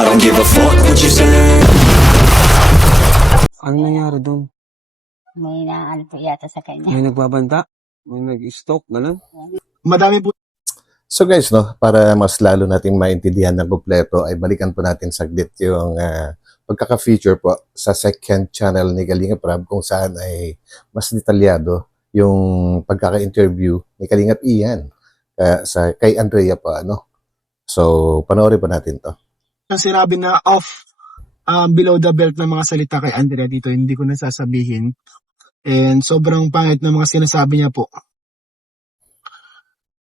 I don't give a fuck what you say. Ano nangyari doon? May naano po yata sa kanya. May nagbabanta? May nag-stalk? Ganun? Madami po. So guys, no, para mas lalo nating maintindihan ng kumpleto, ay balikan po natin saglit yung pagkaka-feature po sa second channel ni Kalinga Prab kung saan ay mas detalyado yung pagkaka-interview ni Kalingap Ian kay Andrea pa, no? So, panoorin po natin to. Sinabi na off below the belt na mga salita kay Andrea dito, hindi ko nasasabihin. And sobrang pangit na mga sinasabi niya po.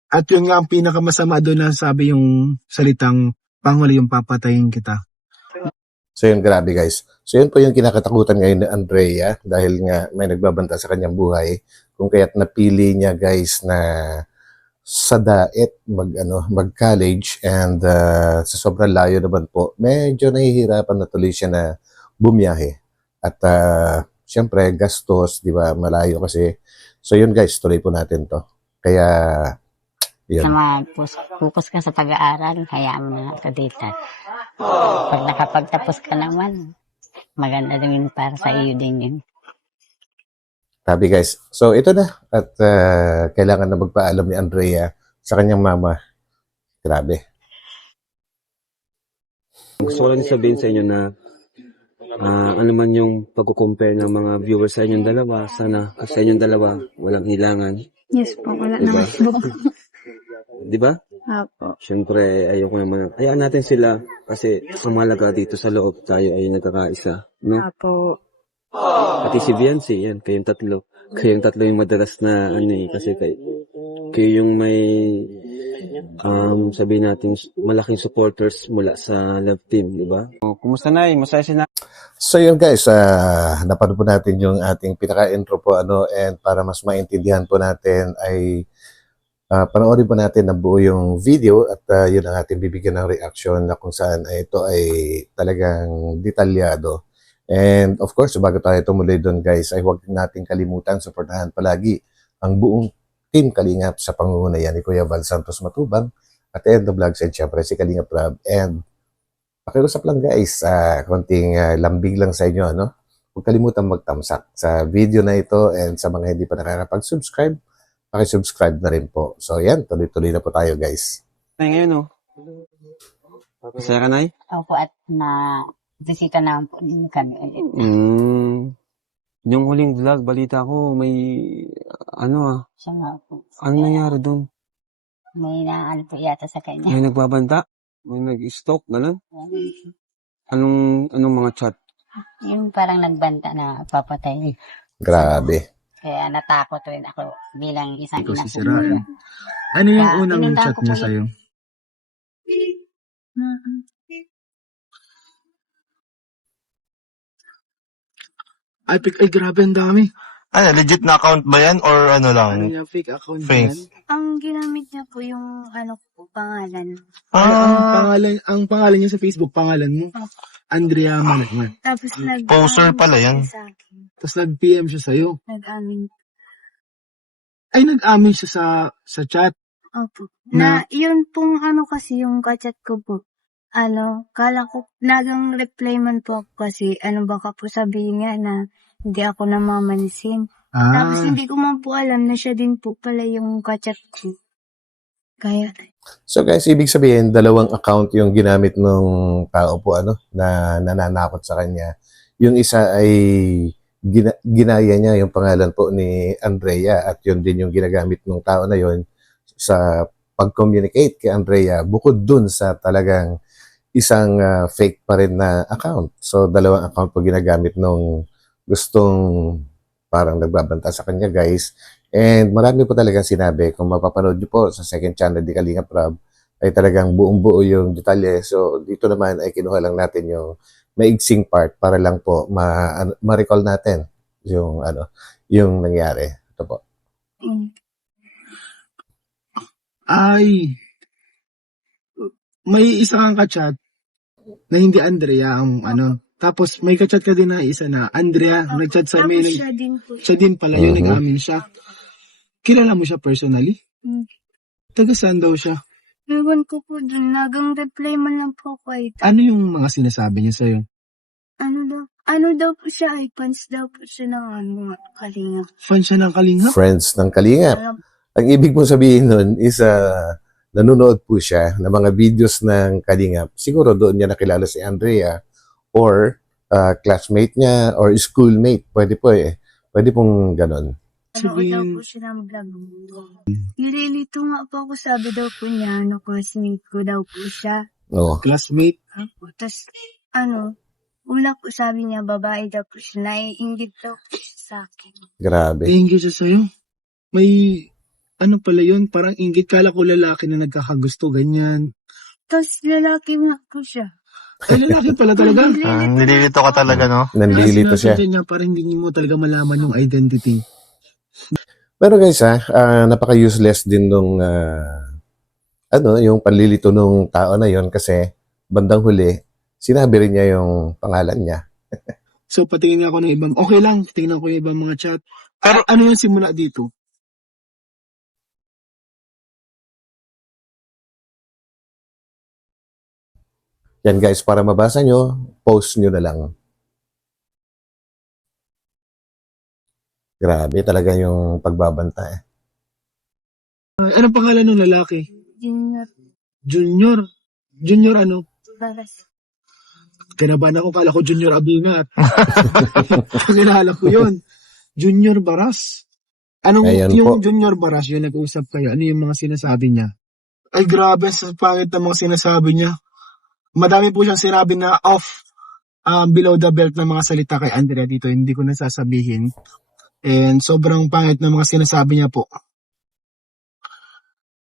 At yun nga ang pinakamasama doon na sabi yung salitang panghuli yung papatayin kita. So yun, grabe guys. So yun po yung kinakatakutan ngayon ni Andrea dahil nga may nagbabanta sa kanyang buhay. Kung kaya't napili niya guys na sa daet mag-college and sa sobrang layo naman po, medyo nahihirapan na tuloy siya na bumiyahe. At syempre gastos, di ba, malayo kasi. So yun guys, tuloy po natin to. Kaya yun. Focus ka sa pag-aaral, hayaan mo na ka dito. Pag nakapagtapos ka naman, maganda din para sa iyo din yun. Sabi guys, so ito na at kailangan na magpaalam ni Andrea sa kanyang mama. Grabe. Gusto ko lang sabihin sa inyo na ano man yung pag-compare ng mga viewers sa inyong dalawa, sana sa inyong dalawa walang hilangan. Yes po, wala Diba? naman po. Di ba? Apo. Siyempre, ayoko naman. Hayaan natin sila kasi ang mahalaga dito sa loob tayo ay nagkakaisa. No? Apo. Pati si Viancy, yan, kayong tatlo. Kayong tatlo yung madalas na kasi kayo yung may sabihin natin malaking supporters mula sa love team, di ba? Kumusta na? Masaya si na? So yun guys, napanood po natin yung ating pinaka-intro po and para mas maintindihan po natin ay panoorin po natin na buo yung video at yun ang ating bibigyan ng reaction na kung saan ito ay talagang detalyado. And of course, bago tayo tumuloy doon guys, ay huwag nating kalimutan, suportahan palagi ang buong Team Kalingap sa pangungunayan ni Kuya Val Santos Matubang at End the Vlogs and syempre si Kalinga Prab. And pakiusap lang guys, konting lambing lang sa inyo, no? Huwag kalimutan magtamsak sa video na ito and sa mga hindi pa nakakapag-subscribe, pakisubscribe na rin po. So yan, tuloy-tuloy na po tayo guys. Ngayon, no? Masaya ka, Nay? Opo, at na bisita na po din kami ulit. Yung huling vlog, balita ko, may, Siya nga po. ano nangyari doon? May naano po yata sa kanya. May nagbabanta? May nag-stalk, ganun? Anong mga chat? Yung parang nagbanta na papatay. Grabe. Kaya natakot rin ako bilang isang Ikaw ina si po. Sirain. Ano yung Kaya, unang pinuntahan chat ko niya po sa'yo? Ay, grabe, ang dami. Ano, legit na account ba yan or ano lang? Ano yung fake account Fake. yan? Ang ginamit niya po yung pangalan. Ang pangalan niya sa Facebook, pangalan mo? Andrea Managman. Tapos Poser pala yan. sa akin. Tapos nag-PM siya sa'yo. Nag-amin. Ay, nag-amin siya sa chat. Opo. Na- Yun pong kasi yung kachat ko po. Kala ko, nagang reply man po ako kasi, baka po sabihin niya na hindi ako namamansin. Tapos hindi ko man po alam na siya din po pala yung kachat ko. Kaya, So guys, ibig sabihin, dalawang account yung ginamit ng tao po na nananakot sa kanya. Yung isa ay ginaya niya yung pangalan po ni Andrea at yun din yung ginagamit ng tao na yun sa pag-communicate kay Andrea bukod dun sa talagang isang fake pa rin na account. So dalawang account po ginagamit nung gustong parang nagbabanta sa kanya guys. And marami po talagang sinabi, kung mapapanood niyo po sa second channel ni Kalinga Prab, ay talagang buong-buo yung detalye. So dito naman ay kinuha lang natin yung maigsing part para lang po ma-recall natin yung yung nangyari. Ito po. Ay, may isa kang kachat na hindi Andrea ang Tapos may kachat ka din na isa na Andrea, nagchat sa tapos mail. siya din po. Siya din pala yun, nag-amin siya. Kilala mo siya personally? Taga saan daw siya? Ewan ko po dun, nagang reply man lang po ako ay, Ano yung mga sinasabi niya sa'yo? ano daw po siya ay, fans daw po siya ng ano, Kalinga. Fan siya ng Kalingap? Friends ng Kalingap. Alam, Ang ibig mong sabihin nun is nanonood po siya ng mga videos ng Kalingap. Siguro doon niya nakilala si Andrea or classmate niya or schoolmate. Pwede po eh. Pwede pong ganon. nanood daw po siya ng vlog. Nililito nga po ako, sabi daw po niya, classmate ko daw po siya. Oo. Classmate? Tapos, una po sabi niya, babae daw po siya, naiingit daw po siya sa akin. Grabe. Ingit siya sa'yo? May, ano pala yun? Parang inggit. Kala ko lalaki na nagkakagusto, ganyan. Tapos, lalaki nga po siya. Ay, lalaki pala talaga. Nililito ka talaga, no? Nanlilito siya. Sinasadya niya para hindi mo talaga malaman yung identity. Pero guys napaka-useless din nung yung panlilito nung tao na yon kasi bandang huli, sinabi rin niya yung pangalan niya. So, patingin nga ako ng ibang, okay lang, tingnan ko yung ibang mga chat. Pero, ano yung simula dito? Yan guys, para mabasa nyo, post nyo na lang. Grabe talaga yung pagbabanta eh. Anong pangalan ng lalaki? Junior Junior. Junior ano? Baras. Kinabahan ako, kala ko Junior Abingat. Pakilala ko yun. Junior Baras. Anong Ayan yung po. Junior Baras, yung nag-usap kayo, ano yung mga sinasabi niya? Ay grabe, sa pangit ng mga sinasabi niya. Madami po siyang sinabi na off below the belt na mga salita kay Andrea dito, hindi ko nasasabihin. And sobrang pangit ng mga sinasabi niya po.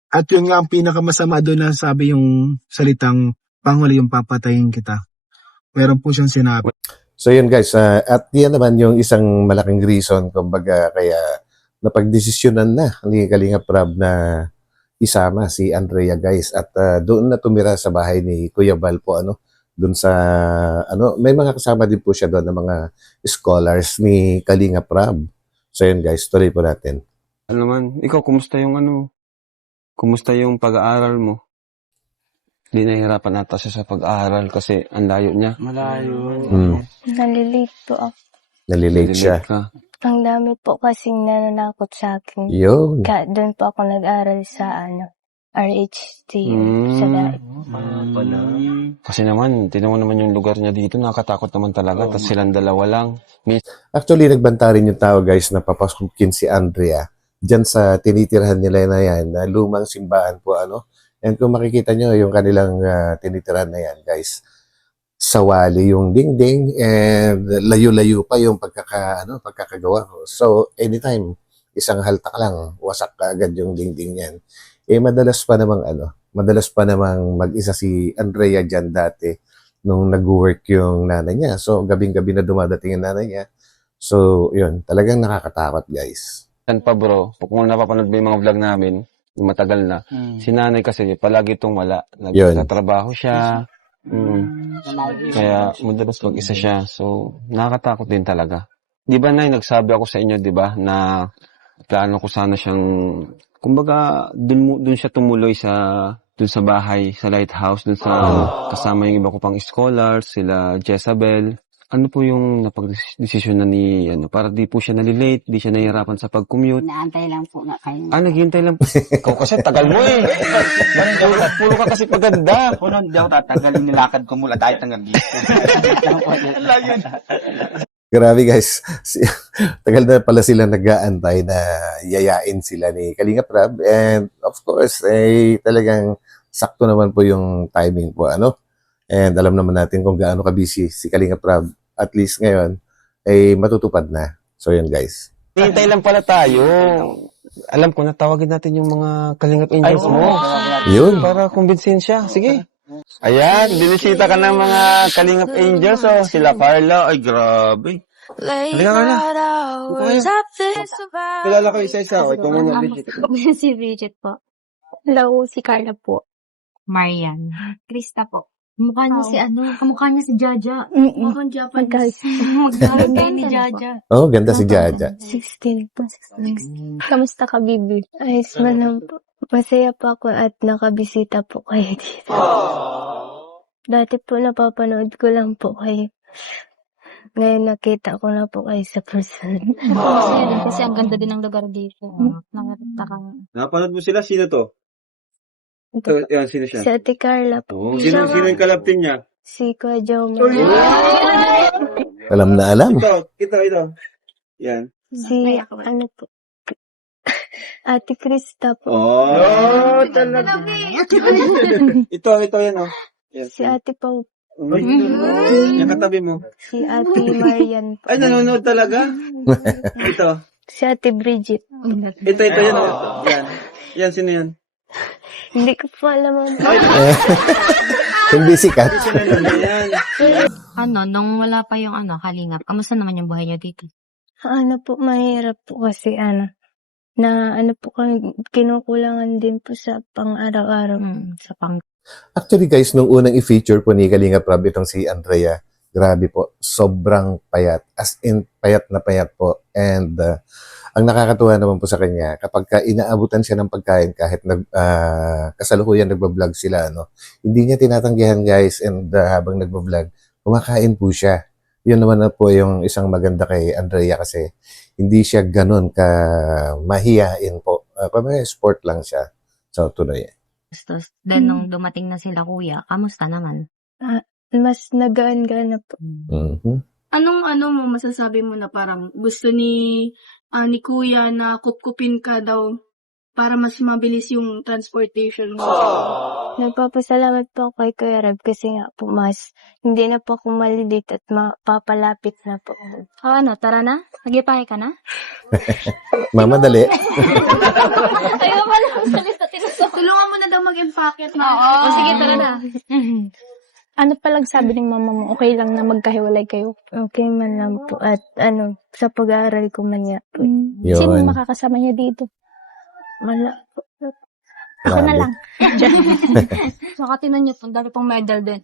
At yun nga ang pinakamasama doon na sabi yung salitang panghuli yung papatayin kita. Meron po siyang sinabi. So yun guys, at yan naman yung isang malaking reason kumbaga kaya napagdesisyonan na ni Kalingap Rab na isama si Andrea guys at doon na tumira sa bahay ni Kuya Val po doon sa may mga kasama din po siya doon ng mga scholars ni Kalingap Rab. So yun guys, tuloy po natin. Ano naman, ikaw, kumusta yung pag-aaral mo? Hindi nahihirapan ata siya sa pag-aaral kasi ang layo niya. Nalilate po ako. Nalilate siya. Ka. Ang dami po kasing nananakot sa akin. Yun. Doon po ako nag-aral sa RHT. Sa Kasi naman, tinawa naman yung lugar niya dito, nakatakot naman talaga. Tapos silang dalawa lang. Actually, nagbanta rin yung tao guys na papasukin si Andrea dyan sa tinitirahan nila na yan, na lumang simbahan po And kung makikita nyo yung kanilang tinitirahan na yan guys, sawali yung dingding and layo-layo pa yung pagkakagawa. So, anytime, isang haltak lang, wasak ka agad yung dingding yan. Madalas pa namang mag-isa si Andrea dyan dati nung nag-work yung nanay niya. So, gabing-gabi na dumadating yung nanay niya. So, yun, talagang nakakatakot guys. Yan pa bro, kung napapanood mo yung mga vlog namin, yung matagal na, si nanay kasi palagi itong wala. Nagtatrabaho siya. Kaya madalas mag-isa siya. So, nakakatakot din talaga. Di ba, Nay, nagsabi ako sa inyo, di ba, na plano ko sana siyang, kumbaga, dun siya tumuloy dun sa bahay, sa lighthouse, dun sa kasama yung iba ko pang scholars, sila Jezabel. Ano po yung napag-desisyon na ni, para di po siya nalilate, di siya nahihirapan sa pag-commute? Naantay lang po nga kayo. Naghihintay lang po. Ikaw kasi, tagal mo eh. Puro ka kasi paganda. Kung hindi ako tatagalin, nilakad ko mula dahil hanggang dito. Grabe guys, tagal na pala sila nag-aantay na yayain sila ni Kalingap Rab and of course, talagang sakto naman po yung timing po, And alam naman natin kung gaano ka-busy si Kalingap Rab, at least ngayon, matutupad na. So yun guys. Hintay lang pala tayo. Alam ko, natawagin natin yung mga Kalingap Angels mo. Yun. Para kumbinsin siya. Sige. Ayan, binisita ka ng mga Kalingap Angels. Oh. Sila Carla. Ay, grabe. Halika, Carla. Kilala ko isa-isa. O, ito muna, Bridget. Si Bridget po. Hello, si Carla po. Marian. Krista po. Kamukha niya kamukha niya si Jaja. Mukhang Japanese. Magkakaroon ni Jaja. Oh, ganda si Jaja. 16 po. 16. Kamusta ka, baby? Ayos mo lang po. Masaya po ako at nakabisita po kayo dito. Dati po napapanood ko lang po kayo. Ngayon nakita ko na po kayo sa person. Masaya din kasi ang ganda din ng lugar dito. Nakita ka. Napanood mo sila? Sino to? Ito, yan, sino siya? Si Ate Carla po. Sino yung kalaptin niya? Si Kuya Jomar. Alam na alam. Ito. Yan. Si ano po. Ate Krista po. Oh, talaga. Ito yan, oh. Yan. Si Ate Pau. Yung katabi mo. Si Ate Marian po. Ay, nanonood talaga? Ito. Si Ate Bridget. Ito, yan, oh. Yan. Yan, sino yan? Hindi ko po alam ang Hindi sikat. Yan. Nung wala pa yung Kalingap, kamusta naman yung buhay niyo dito? ano po, mahirap po kasi na po kinukulangan din po sa pang-araw-araw. Sa pang... Actually guys, nung unang i-feature po ni Kalinga Prab itong si Andrea, grabe po, sobrang payat. As in, payat na payat po. And ang nakakatuwa naman po sa kanya, kapag inaabutan siya ng pagkain kahit kasalukuyan nagbablog sila, hindi niya tinatanggihan guys, and habang nagbablog, kumakain po siya. Yun naman na po yung isang maganda kay Andrea kasi hindi siya ganun ka mahiyain po. Sport lang siya. So, tuloy. Then, nung dumating na sila kuya, kamusta naman? Mas nagaan-gaan na po. Mhm. Anong mo masasabi mo na parang gusto ni Kuya na kupkupin ka daw para mas mabilis yung transportation mo? Nagpapasalamat po ako kay Kuya Rab kasi nga po mas hindi na po ako malilate at mapapalapit na po. Tara na? Nag-ipay ka na? Mamadali. Ayaw pa lang sa lista tinusok. Tulungan mo na daw mag-impake at Sige, tara na. Ano palang sabi ng mama mo? Okay lang na magkahiwalay kayo? Okay man lang po at sa pag-aaral ko man nga po. Sino Yun. makakasama niya dito? Wala po. Ako na Grabe. lang. Saka tinan niyo, ang dami pang medal din.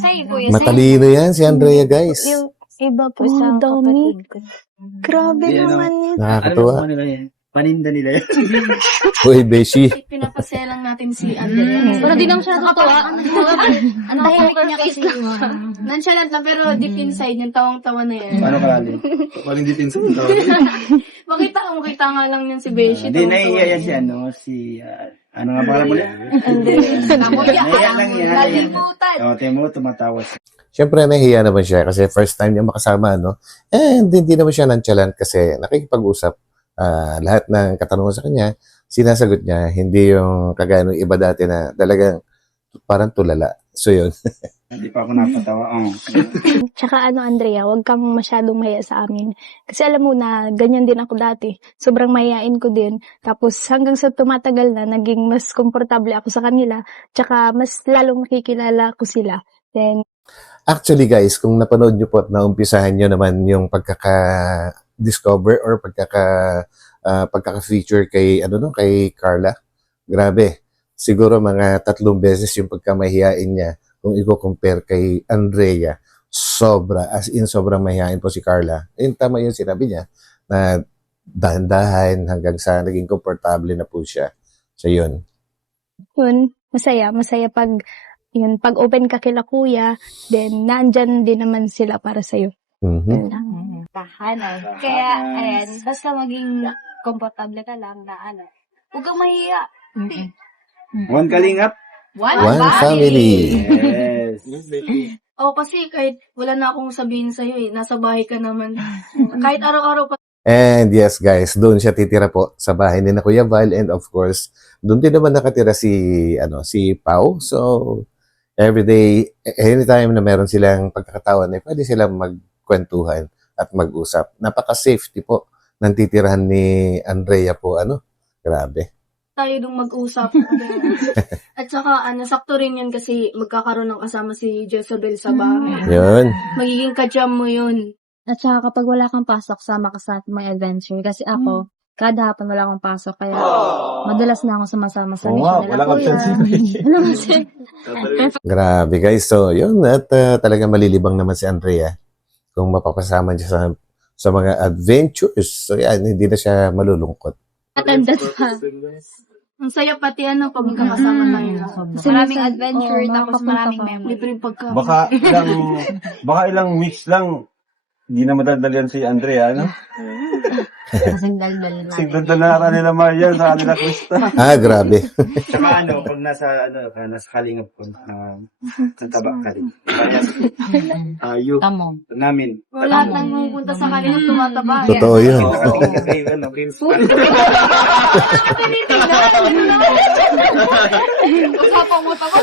Sa'yo, kuya. Matalino yan si Andrea guys. Yung iba po Oh, sa dami. kapatid ko. Grabe Yan, naman yun. Nakakatuwa. Paninda nila yan. Uy, Beshi. Pinapasaya lang natin si Andrea. Pero di naman siya natutuwa. Ang tahimik niya kasi. Nonchalant na pero deep inside yung tawang-tawa na yan. Paano kalali? Walang depensa ito. Makita nga lang yan si Beshi. Hindi, naiiya yan ano nga pala mo ulit? Naiiya lang yan. Nalimutan. Temo, tumatawa siya. Siyempre, nahihiya naman siya kasi first time niya makasama, And hindi naman siya nonchalant kasi nakikipag-usap. Lahat ng katanungan sa kanya, sinasagot niya. Hindi yung kagaya ng iba dati na talagang parang tulala. So, yun. Hindi pa ako napatawa. Tsaka Andrea, huwag kang masyadong mahiya sa amin. Kasi alam mo na, ganyan din ako dati. Sobrang mahiyain ko din. Tapos hanggang sa tumatagal na, naging mas komportable ako sa kanila. Tsaka mas lalong nakikilala ko sila. Then, Actually, guys, kung napanood niyo po at naumpisahan niyo naman yung pagkaka-discover or pagkaka-feature kay Carla, grabe. Siguro mga 3 beses yung pagkamahiyain niya kung i-compare kay Andrea. As in, sobrang mahihain po si Carla. Tama yung sinabi niya na dahan-dahan hanggang sa naging komportable na po siya. So, yun. masaya. Masaya pag open ka kila kuya, then nandyan din naman sila para sa'yo. Mhm. Tahanan. Kaya, ayan, basta maging komportable ka lang na huwag kang mahiya. One kalingap. One family. Yes. Kasi kahit wala na akong sabihin sa'yo nasa bahay ka naman. Kahit araw-araw pa And yes, guys, doon siya titira po sa bahay ni na Kuya Val, and of course, doon din naman nakatira si Pau. So, everyday, anytime na meron silang pagkakataon, pwede silang magkwentuhan at mag-usap. Napaka-safety po ng titirahan ni Andrea po, grabe. tayo nung mag-usap. At saka, sakto rin yan kasi magkakaroon ng kasama si Jezebel sa bahay. Yun. Magiging kadyam mo yun. At saka kapag wala kang pasok, sama ka sa may adventure. Kasi ako, kada hapon wala akong pasok. Kaya madalas na ako sumasama sa mission nila. Ano kasi? Grabe guys. So, yun. At talagang malilibang naman si Andrea kung mapapasama niya sa mga adventures. So, yan. Hindi na siya malulungkot. Matanda pa. Ang saya pati pag magkakasama tayo. Kasi maraming adventure, tapos maraming memory. Libreng pagkain. Baka ilang weeks lang, hindi na madaldal yan si Andrea, ano? Kasing daldal na. Sigdaldal na kanila Marian sa kanila Krista. Grabe. Tsaka pag nasa kalingap ko, ang taba ka rin. Ayun. Tamo. Namin. Wala nang pupunta sa kanila tumataba. Totoo yun. Usapang mo taba.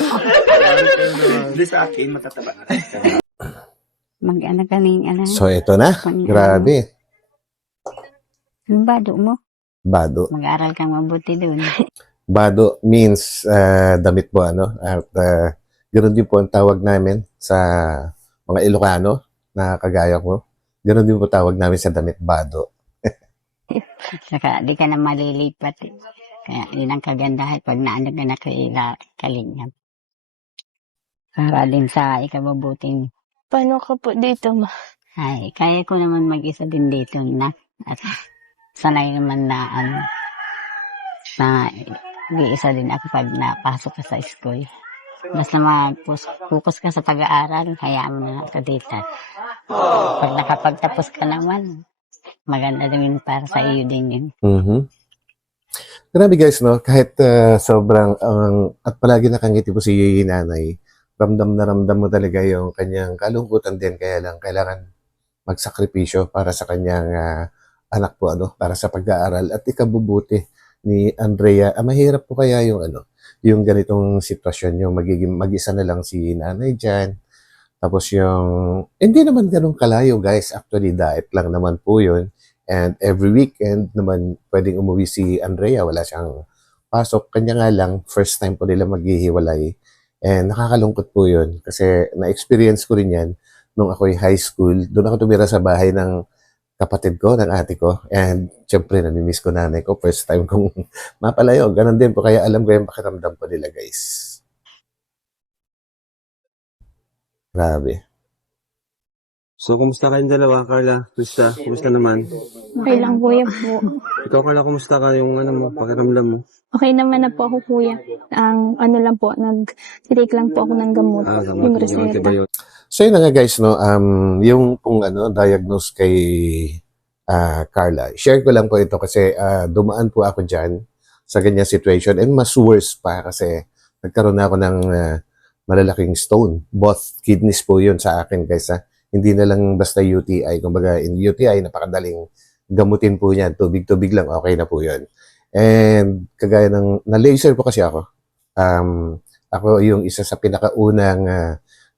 Hindi sa akin, matataba na. Mag-ano kaming So, ito na. Grabe. Yung bado mo. Bado. Mag-aral kang mabuti doon. Bado means damit po, ano? At ganoon din po ang tawag namin sa mga Ilocano na kagaya ko. Ganoon din po tawag namin sa damit, bado. Saka di ka na malilipat. Kaya yun ang kagandahan pag naano ka na kalingap. Para din sa ikabubuting. Paano ka po dito, ma? Ay, kaya ko naman mag-isa din dito na. At sanay naman na na mag-isa din ako pag napasok ka sa school. Basta mag-focus ka sa pag-aaral, hayaan mo na ka dito. Pag nakapagtapos ka naman, maganda din para sa iyo din yun. Mhm. Grabe guys, no? Kahit sobrang, at palagi nakangiti po si nanay, ramdam na ramdam mo talaga yung kanyang kalungkutan din, kaya lang kailangan magsakripisyo para sa kanyang anak po, ano, para sa pag-aaral at ikabubuti ni Andrea. Mahirap po kaya yung yung ganitong sitwasyon, yung magiging mag-isa na lang si nanay dyan. Tapos yung, hindi naman ganun kalayo guys, actually diet lang naman po yun. And every weekend naman pwedeng umuwi si Andrea, wala siyang pasok. Kanya nga lang, first time po nila maghihiwalay. And nakakalungkot po yun kasi na-experience ko rin yan nung ako'y high school. Doon ako tumira sa bahay ng kapatid ko, ng ate ko. And syempre, namimiss ko nanay ko. First time kong mapalayo. Ganon din po. Kaya alam ko yung pakiramdam po nila, guys. Grabe. So, kumusta kayong dalawa, Carla? Krista, kumusta naman? Okay lang, kuya po. Ikaw, Carla, kumusta ka yung pakiramdam mo? Okay naman na po ako, kuya. Ang lang po, nag-take lang po ako ng gamot. Yung reseta. So yun na nga guys, no, yung pong diagnose kay Carla, share ko lang po ito kasi dumaan po ako dyan sa ganyan situation and mas worse pa kasi nagkaroon na ako ng malalaking stone. Both kidneys po yun sa akin guys. Hindi na lang basta UTI. Kumbaga in UTI, napakadaling gamutin po yan. Tubig-tubig lang, okay na po yun. And kagaya ng, na-laser po kasi ako. Ako yung isa sa pinakaunang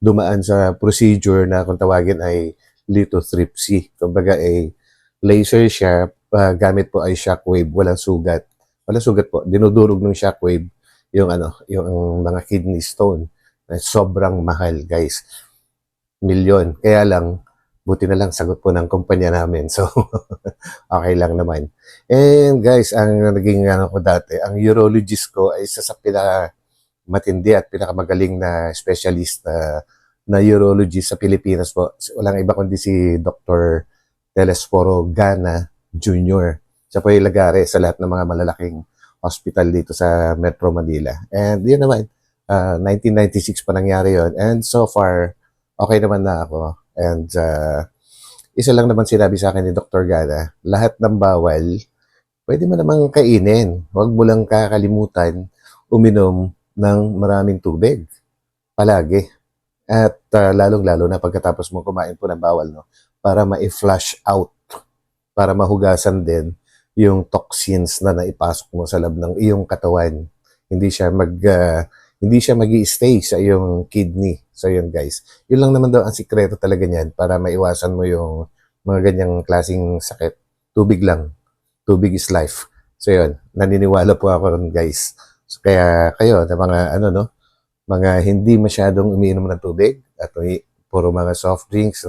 dumaan sa procedure na kung tawagin ay lithotripsy. Kumbaga ay laser siya, gamit po ay shockwave, walang sugat. Walang sugat po, dinudurog ng shockwave yung yung mga kidney stone. Sobrang mahal, guys. Milyon. Kaya lang, buti na lang sagot po ng kumpanya namin. So, okay lang naman. And guys, ang naging ko dati, ang urologist ko ay isa sa matindi at pinakamagaling na specialist na urologist sa Pilipinas po. Walang iba kundi si Dr. Telesforo Gana Jr. Siya po yung lagare sa lahat ng mga malalaking hospital dito sa Metro Manila. And yun naman, 1996 pa nangyari yun. And so far, okay naman na ako. And isa lang naman sinabi sa akin ni Dr. Gana, lahat ng bawal, pwede mo namang kainin. Huwag mo lang kakalimutan uminom ng maraming tubig. Palagi. At lalong-lalo na pagkatapos mo kumain po ng bawal, no? Para ma-flush out. Para mahugasan din yung toxins na naipasok mo sa loob ng iyong katawan. Hindi siya magi-stay sa iyong kidney. So yun guys. Yun lang naman daw ang sikreto talaga niyan para maiwasan mo yung mga ganyang klaseng sakit. Tubig lang. Tubig is life. So yun. Naniniwala po ako ron guys. So, kaya kayo na mga mga hindi masyadong umiinom ng tubig at puro mga soft drinks,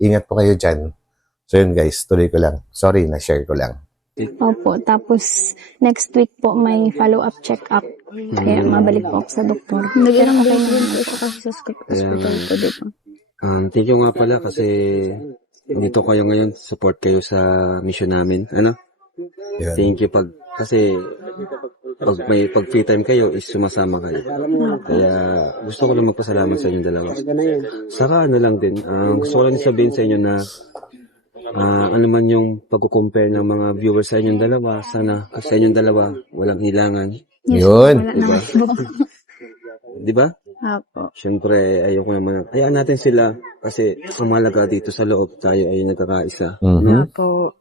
ingat po kayo dyan. So yun guys, tuloy ko lang. Sorry, na-share ko lang. Opo, tapos next week po may follow-up check-up. Kaya mabalik po ako sa doktor. Pero okay naman po siya kasi sa hospital po dito. Thank you nga pala kasi dito kayo ngayon, support kayo sa mission namin. Yeah. Thank you kasi pag free time kayo is sumasama kayo. Kaya gusto ko lang magpasalamat sa inyong dalawa. Saka ano lang din, gusto ko lang sabihin sa inyo na ano man yung pag-compare ng mga viewers sa inyong dalawa, sana sa inyong dalawa walang hilangan. Yun. Diba? Diba? Apo. Siyempre, ayoko naman. Hayaan natin sila kasi ang mahalaga dito sa loob tayo ay nagkakaisa. Mhm. Apo.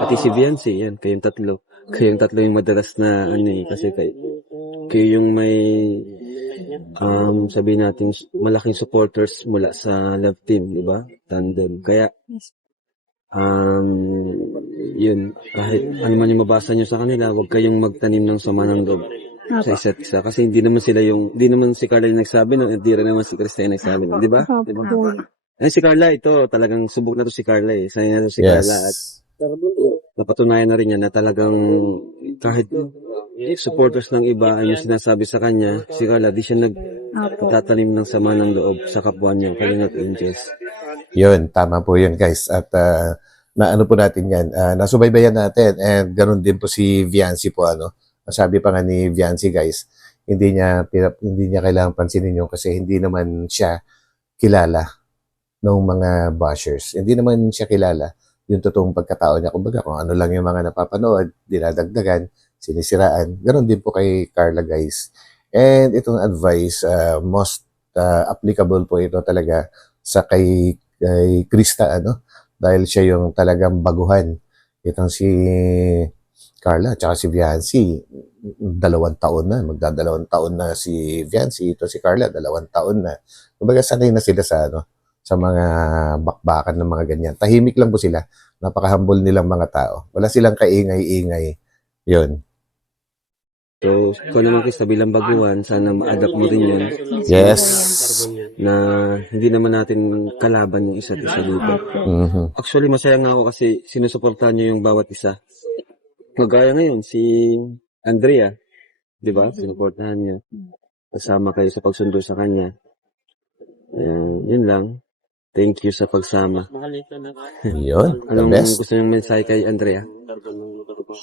Pati si Viancy, yan, kayong tatlo. Kayong tatlo yung madalas na kasi kayo yung may sabihin natin malaking supporters mula sa love team, di ba? Tandem. Kaya yun, kahit ano man yung mabasa nyo sa kanila, huwag kayong magtanim ng sama ng loob sa isa't isa. Kasi hindi naman si Carla yung nagsabi, no? Hindi rin naman si Krista yung nagsabi, no? Di ba? Di ba? Si Carla, ito, talagang subok na to si Carla eh. Sanay na to si Carla at napatunayan na rin niya na talagang kahit supporters ng iba ay yung sinasabi sa kanya, si Carla, di siya nagtatanim ng sama ng loob sa kapwa niya, Kalingap Angels. Yun, tama po yun guys. At naano po natin yan, nasubaybayan natin and ganun din po si Viancy po Sabi pa nga ni Viancy guys, hindi niya kailangan pansinin yun kasi hindi naman siya kilala ng mga bashers. Hindi naman siya kilala yung totoong pagkatao niya. Kumbaga kung ano lang yung mga napapanood, dinadagdagan, sinisiraan. Ganon din po kay Carla guys. And itong advice, most applicable po ito talaga sa kay Krista, dahil siya yung talagang baguhan. Itong si Carla at si Viancy, 2 taon na. Magdadalawang taon na si Viancy. Ito si Carla, 2 taon na. Kumbaga sanay na sila sa mga bakbakan ng mga ganyan. Tahimik lang po sila. Napaka-humble nilang mga tao. Wala silang kaingay-ingay. Yun. So, kung naman Krista bilang baguhan, sana ma-adapt mo rin yun. Yes. Na hindi naman natin kalaban yung isa't isa dito. Mhm. Actually, masaya nga ako kasi sinusuportahan niyo yung bawat isa. Magaya ngayon, si Andrea, di ba? Sinuportahan niyo. Kasama kayo sa pagsundo sa kanya. Yun lang. Thank you sa pagsama. Yun. The Anong best. gusto niyong mensahe kay Andrea?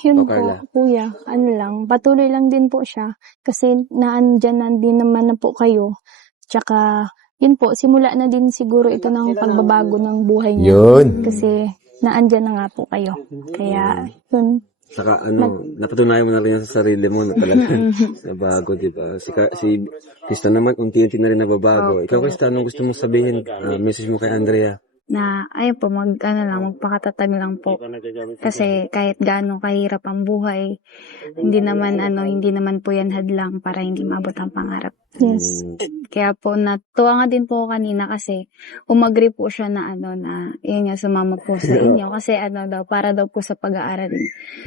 Yun Carla. po, kuya, ano lang, patuloy lang din po siya. Kasi naandyan na din naman na po kayo. Tsaka, yun po, simula na din siguro ito ng pagbabago ng buhay niya. Yun. Kasi naandyan na nga po kayo. Kaya, yun. Saka napatunayan mo na rin yan sa sarili mo na talaga nabago, di ba? Si Krista naman, unti-unti na rin nababago. Ikaw, Krista, anong gusto mong sabihin? Message mo kay Andrea? Na, ayun po, magpakatatag lang po. Kasi kahit gaano kahirap ang buhay, hindi naman po yan hadlang para hindi maabot ang pangarap. Yes. Kaya po, natuwa nga din po ako kanina kasi umagri po siya na yun nga, sumama po sa inyo. Kasi para daw po sa pag-aaral.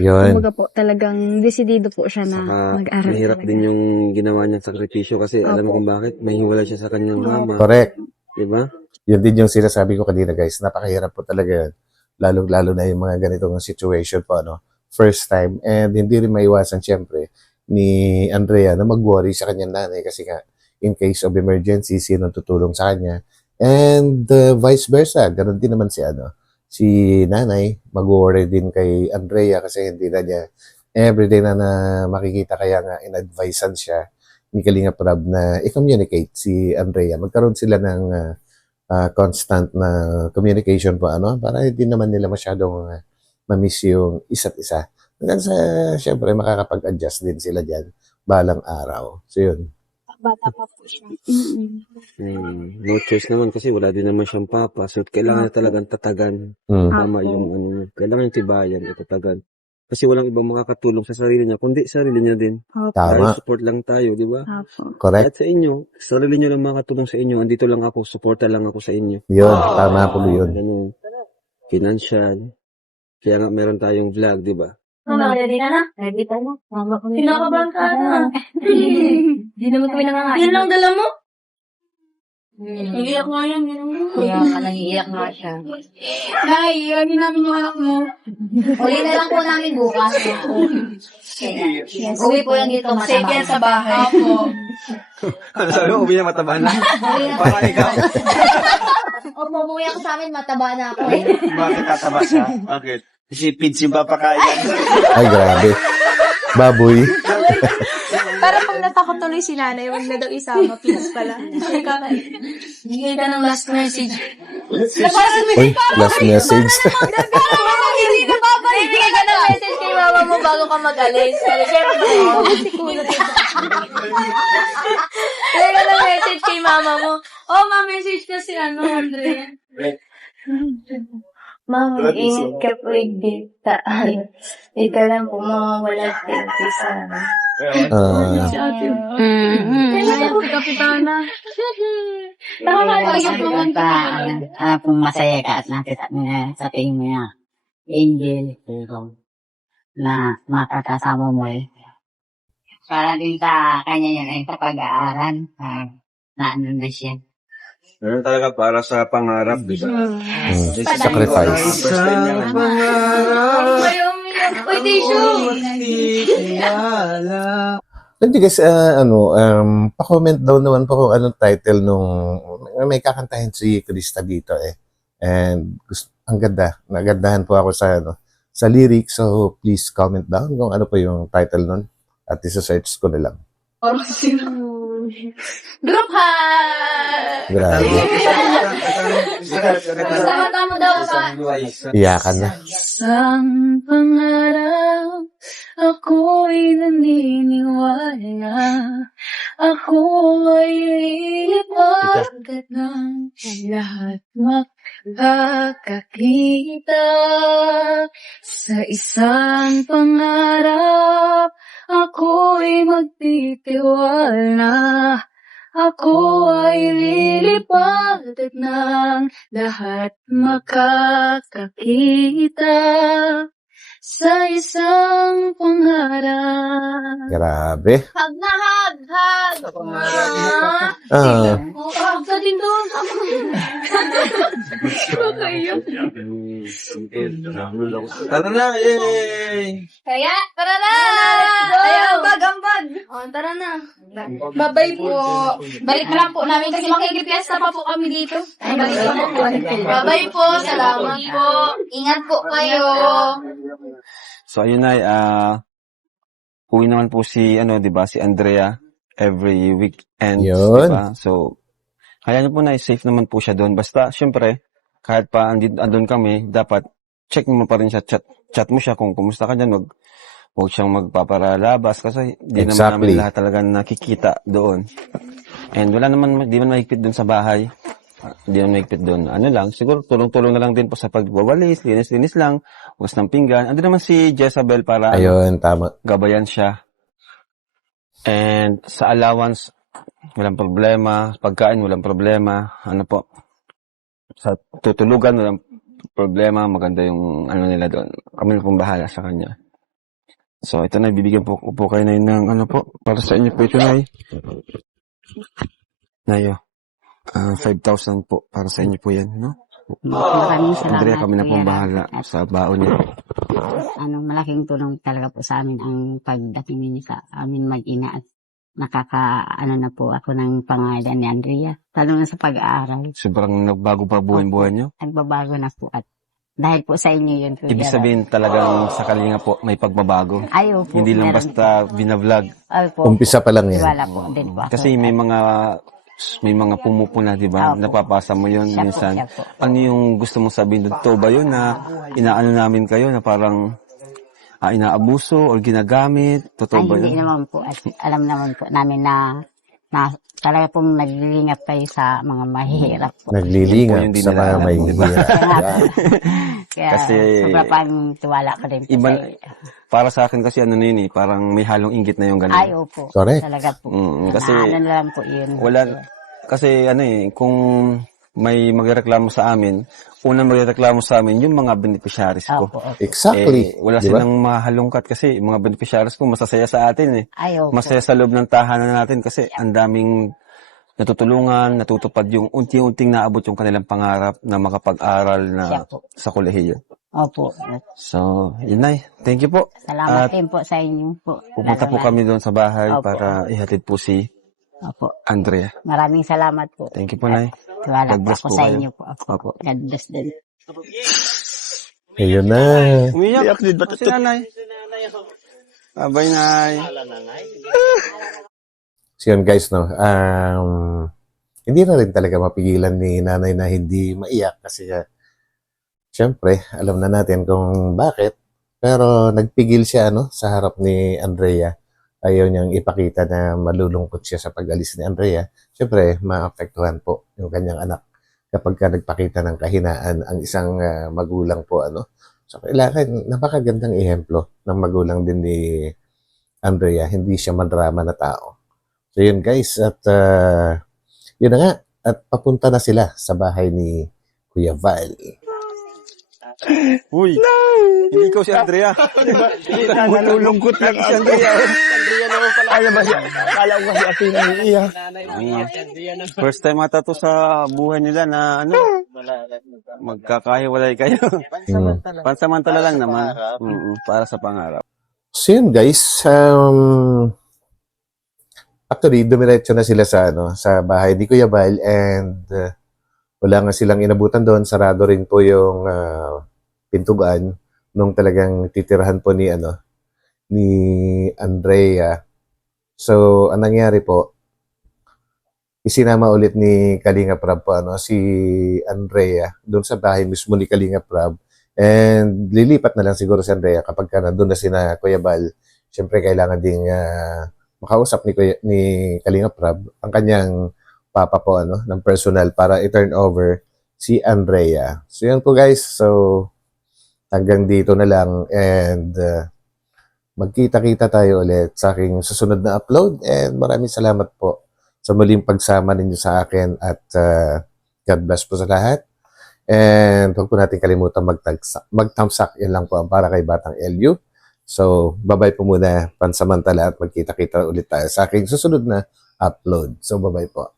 Yun. Kumbaga po, talagang desidido po siya na Saka mag-aral mahirap talaga. din yung ginawa niyang sakripisyo kasi alam mo kung bakit? May hiwalay siya sa kanyang mama. Correct. Di ba? Yun din yung sinasabi ko kanina guys. Napakahirap po talaga yun. Lalo na yung mga ganitong situation po, first time. And hindi rin maiwasan syempre ni Andrea na mag-worry sa kanyang nanay kasi nga in case of emergency, sino tutulong sa kanya. And vice versa. Ganon din naman si nanay, mag-worry din kay Andrea kasi hindi na niya everyday na makikita, kaya nga in-advisean siya ni Kalingap Rob na i-communicate si Andrea. Magkaroon sila ng constant na communication po para hindi naman nila masyadong ma-miss yung isa't isa. Hanggang sa syempre makakapag-adjust din sila diyan balang araw. So yun. Bata pa po siya. No choice naman kasi wala din naman siyang papa. So kailangan na talagang tatagan. Tama yung kailangan yung tibayan, tatagan. Kasi walang ibang makakatulong sa sarili niya, kundi sarili niya din. Tama. Tayo support lang tayo, di ba? Correct. At sa inyo, sarili niyo lang makakatulong sa inyo. Andito lang ako, suporta lang ako sa inyo. Yun, tama po yun. Ganun. Financial. Kaya nga meron tayong vlog, di ba? Ready na na? Ready pa na? Kinakabahan ka na. Hindi naman kami nangangain. Yan lang dala mo? Iiyak nga yan. Kaya ka nangiiyak nga siya. Nay, iyakin namin yung anak mo. Uli na lang po namin bukas. Uwi po yan dito Safe yan sa bahay. Opo. Ano sabi mo, uwi na mataba na? Baka ikaw. Opo, umuwi ako sa amin, mataba na ako. Bakit tataba siya? Bakit? Si Pids yung papakain. Ay, grabe. Baboy. Para pag natakot tuloy si nanay, huwag na daw isama, please pala. Bigay ka ng last message. Uy, last message. Hindi na babalik. Bigay ka ng message kay mama mo bago ka mag-alis. Pero syempre, bigay ka ng message kay mama mo. Oh, ma-message na si Andrea. Mama, ingat ka po, Igdita. Ito lang po, mawawala sa sana. Kapitana. Kung masaya ka at nakita mo na sa tingin mo na angel na makakasama mo para din sa kanya yun ay sa pag-aaral na ano na siya. Meron talaga para sa pangarap, di ba? Sacrifice. Uy, tissue! Hindi guys, pa-comment daw naman po kung anong title nung may kakantahin si Krista dito eh. And ang ganda, nagandahan po ako sa lyrics. So please comment down kung ano po yung title nun at isa-search ko na lang. Group hug! Grabe. Sama-tama daw pa. Iyakan na. Isang pangarap, ako'y naniniwala. Ako ay ilipat ng lahat makakakita. Sa isang pangarap, ako'y magtitiwala. Ako ay lilipad at ng lahat makakakita sa isang pangarap. Grabe. Hug na hug! Hug! Hug ka din doon. Tara na, yay! Kaya, tara na! Ayaw, ambag! O, tara na. Babay po. Balik na lang po namin kasi makikipiesta pa po kami dito. Babay po. Salamat po. Ingat po kayo. So, ayun na, uwi naman po si, di ba, si Andrea every weekend. Yun. Diba? So, kaya niyo po na, safe naman po siya doon. Basta, syempre, kahit pa andun kami, dapat check mo pa rin siya, chat mo siya kung kumusta ka dyan, huwag siyang magpaparalabas kasi di naman namin lahat talaga nakikita doon. And wala naman, di man mahigpit doon sa bahay. Hindi naman mahigpit doon. Ano lang, siguro tulong-tulong na lang din po sa pagwawalis, linis-linis lang, hugas ng pinggan. Ando naman si Jezabel para Ayun, tama. gabayan siya. And sa allowance, walang problema. Pagkain, walang problema. Ano po, sa tutulugan, walang problema. Maganda yung nila doon. Kami na pong bahala sa kanya. So, ito na, bibigyan po kayo na ng para sa inyo po ito na Nayo. 5,000 po para sa inyo po yan, no? Maraming salamat. Andrea, kami na pong Kuya. bahala sa baon niyo. Malaking tulong talaga po sa amin ang pagdating ninyo sa amin mag-ina at na po ako ng pangalan ni Andrea. Lalo na sa pag-aaral. Sobrang nagbago pa buhay niyo. Nagbabago na po at dahil po sa inyo yun. Kuya. Ibig sabihin talagang sa kalinga po may pagbabago. Ayaw po. Hindi lang meron basta binavlog. po. Umpisa pa lang yan. Wala po din po. Kasi may mga pumupuna, di ba? Opo. Napapasa mo yun Siya po, minsan. siya po. Ano yung gusto mong sabihin doon? Totoo ba yun na inaano namin kayo na parang inaabuso or ginagamit? Totoo ba Hindi yun? naman po. At alam naman po namin na talaga pong naglilingap kayo sa mga mahihirap po. Naglilingap Hindi sa nila mga alam, may di ba? Kaya Kasi- sobra pang tiwala ko rin po Iba, sa iyo. para sa akin kasi parang may halong inggit na yung ganun. Ayaw po. Correct. Talaga po. Kasi Ano na lang po yun. kasi kung may magreklamo sa amin, unang magreklamo sa amin yung mga beneficiaries ko. Opo, opo. Exactly. Wala Di ba? silang mahalungkat kasi yung mga beneficiaries ko masasaya sa atin Ayaw po. Masaya sa loob ng tahanan natin kasi ang daming natutulungan, natutupad yung unti-unting naabot yung kanilang pangarap na makapag-aral na Siya po. sa kolehiyo. Opo. So, yun na. Thank you po. Salamat At din po sa inyo po. pupunta po Lalo na- kami doon sa bahay Opo. para ihatid po si Opo. Andrea. Maraming salamat po. Thank you po, Nay. Tiwala God po bless ako po sa kayo. inyo po. Opo. God bless din. Ayun na. Umiyak din ba? Si nanay. Abay, Nay. So yun guys, no, hindi na rin talaga mapigilan ni nanay na hindi maiyak kasi syempre, alam na natin kung bakit. Pero nagpigil siya sa harap ni Andrea. Ayaw niyang ipakita na malulungkot siya sa pag-alis ni Andrea. Syempre, maapektuhan po yung kanyang anak kapag ka nagpakita ng kahinaan ang isang magulang po. So, kailangan, napakagandang ehemplo ng magulang din ni Andrea. Hindi siya madrama na tao. So, yun guys. At yun na nga. At papunta na sila sa bahay ni Kuya Val. Uy, hindi ko si Andrea. Matulungkot lang si Andrea. Andrea naman pala. Kaya ba siya? Kala ko kasi atin ang iiyak. First time ata to sa buhay nila na magkakahiwalay kayo. Pansamantala lang naman. Para sa pangarap. So yun guys, actually dumiretso na sila sa bahay ni Kuya Val and wala nga silang inabutan doon, sarado rin po yung pintuan nung talagang titirahan po ni Andrea. So ang nangyari po, isinama ulit ni Kalinga Prab po si Andrea doon sa bahay mismo ni Kalinga Prab. And lilipat na lang siguro si Andrea kapag nandun na sina Kuya Val. Siyempre kailangan ding makausap ni Kalinga Prab ang kanyang papa po ng personal para i-turn over si Andrea. So yun po guys. So hanggang dito na lang and magkita-kita tayo ulit sa aking susunod na upload and maraming salamat po sa muling pagsama ninyo sa akin at God bless po sa lahat. And huwag po natin kalimutan mag-thumbs up. Yan lang po ang para kay Batang LU. So, bye-bye po muna pansamantala at magkita-kita ulit tayo sa aking susunod na upload. So, bye-bye po.